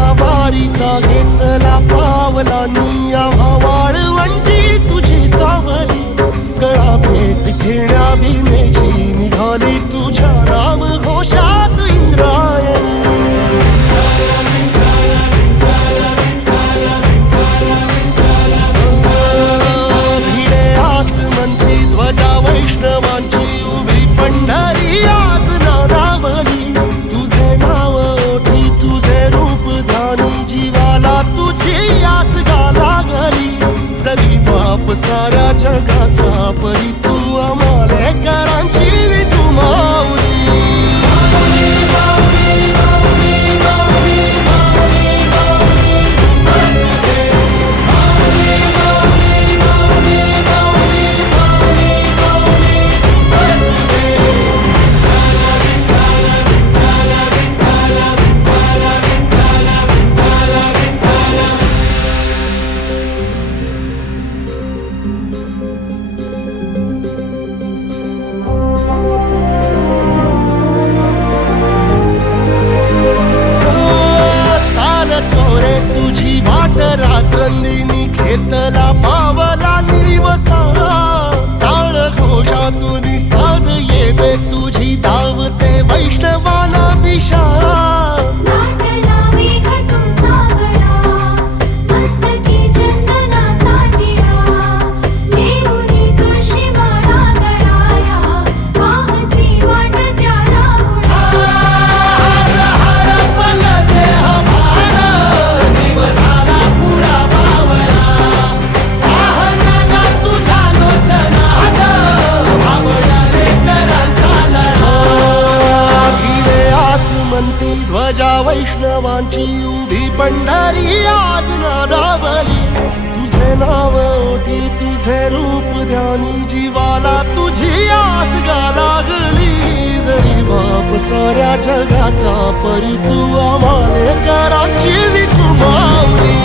सवारीचा घेतला पावलांनी आम्हा वाळवंटी तुझी सावली गळा भेट घेण्या भीमेची निघाली तुझ्या राम घोषात इंद्रायणी भिडे आसमंती ध्वजा वैष्णवांची उभी पंढरी आज नारावली तुझे नाव ओठी तुझे रूप ध्यानी जीवाला तुझी आस गा लागली जरी बाप साऱ्या जगाचा परी तू आमालेकरांची विठू माऊली रात्रंदिनी घेतला पावला निवसा टाळ घोषातून साध येते तुझी धावते वैष्णवाला दिशा ध्वजा वैष्णवांची उभी पंढरी आज नादावली तुझे नाव ओठी तुझे रूप ध्यानी जीवाला तुझी आस गा लागली जरी बाप साऱ्या जगाचा परी तू आमालेकरांची विठू माऊली